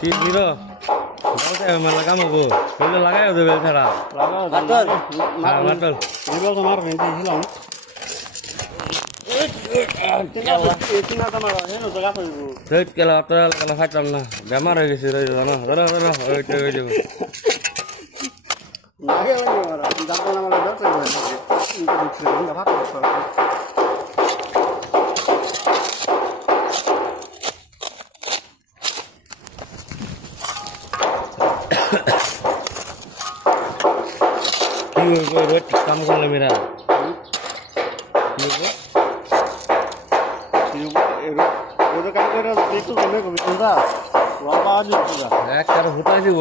কি দিল বলতে মেলা কামাবো কইলে লাগাইও দেবে ছাড়া মাটল এবার তো মারবেন দিয়েছিলাম রেট কেলা আপনারা কেলা খাইতাম না বেমার হয়ে গেছে রয়ে না ধরো ধরো ওইটা হয়ে যাবো কি হইব রেট কাম করলে মেরা এক কারো হতাই দিব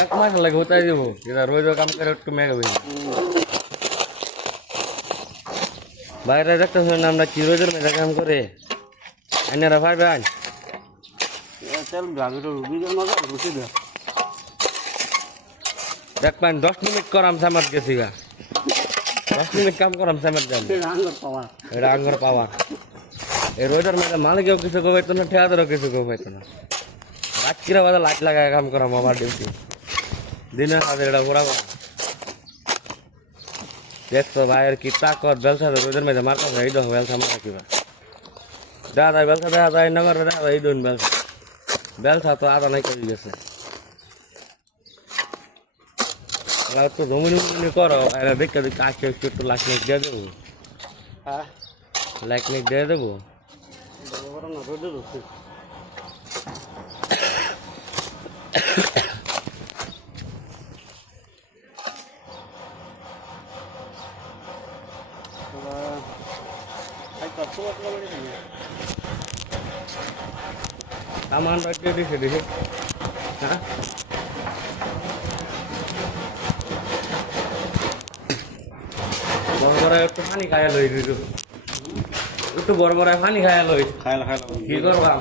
এক মাস লাগে হতাই দিব এটা রোজ কাম করে একটু মেঘা বেশি বাইরে দেখতেছেন আমরা কি রোজের মেঘা কাম করে আইনারা ভাইবে আইন দেখ পাইন 10 মিনিট করাম সামার গেছি গা 10 মিনিট কাম করাম সামার যান এটা আঙ্গর পাওয়ার এই রোজার মেঘা মালিকেও কিছু কমাইতো না ঠিকাদারও কিছু কমাইতো না রাত্রিরা বাজে লাইট লাগায় কাম করাম আমার ডিউটি দিনের কাজে এটা ঘোরাবো দেখতো ভাইয়ের কি তাকত বেলসা রোজার মেঘা মারতো এই দেখো বেলসা মারা কিবা দেখা যায় বেলসা দেখা যায় নগর দেখা যায় এই দিন বেলসা বেলসা তো আদা নাই করে গেছে তো জমিনি করো এরা দেখতে দেখতে আসতে একটু লাখ লাখ দিয়ে দেবো লাখ লাখ দিয়ে দেবো সামান রাখতে দিছে দেখে হ্যাঁ বড় বড় একটু পানি খাইয়া লই একটু বড় বড় পানি খাইয়া লই খাইলা কি করবা